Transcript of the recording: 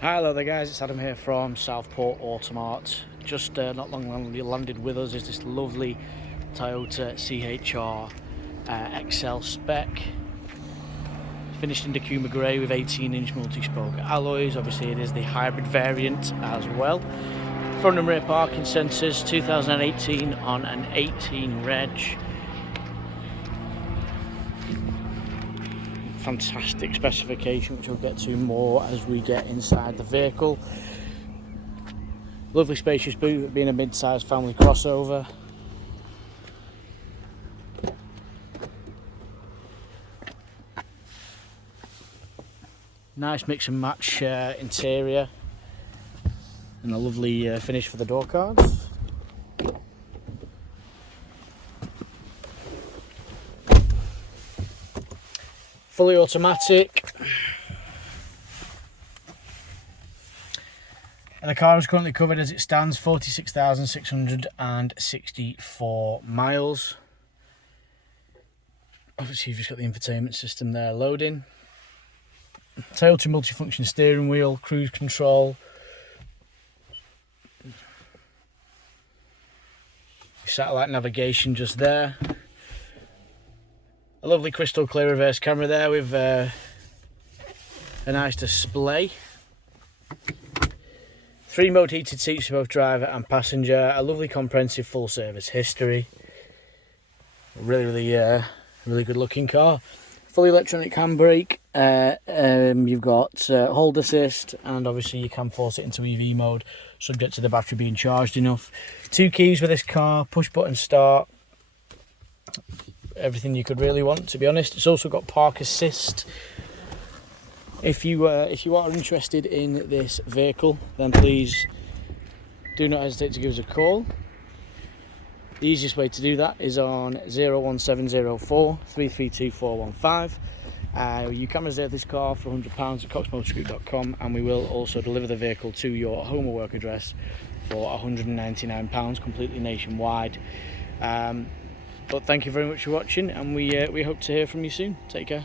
Hello there guys, it's Adam here from Southport Automart. Just not long landed with us is this lovely Toyota CHR XL spec. Finished in Dakuma Grey with 18-inch multi-spoke alloys. Obviously it is the hybrid variant as well. Front and rear parking sensors, 2018 on an 18 reg. Fantastic specification, which we'll get to more as we get inside the vehicle. Lovely spacious boot, being a mid-sized family crossover. Nice mix and match interior, and a lovely finish for the door cards. Fully automatic, and the car is currently covered as it stands 46,664 miles. Obviously you've just got the infotainment system there loading. Toyota multifunction steering wheel, cruise control, satellite navigation just there. A lovely crystal clear reverse camera there with a nice display. 3-mode heated seats for both driver and passenger. A lovely comprehensive full service history. Really good looking car. Fully electronic handbrake. You've got hold assist, and obviously you can force it into EV mode subject to the battery being charged enough. 2 keys with this car, push button start. Everything you could really want, to be honest. It's also got park assist. If you are interested in this vehicle, then please do not hesitate to give us a call. The easiest way to do that is on 01704 332 415. You can reserve this car for £100 at coxmotorgroup.com, and we will also deliver the vehicle to your home or work address for £199, completely nationwide. But thank you very much for watching, and we hope to hear from you soon. Take care.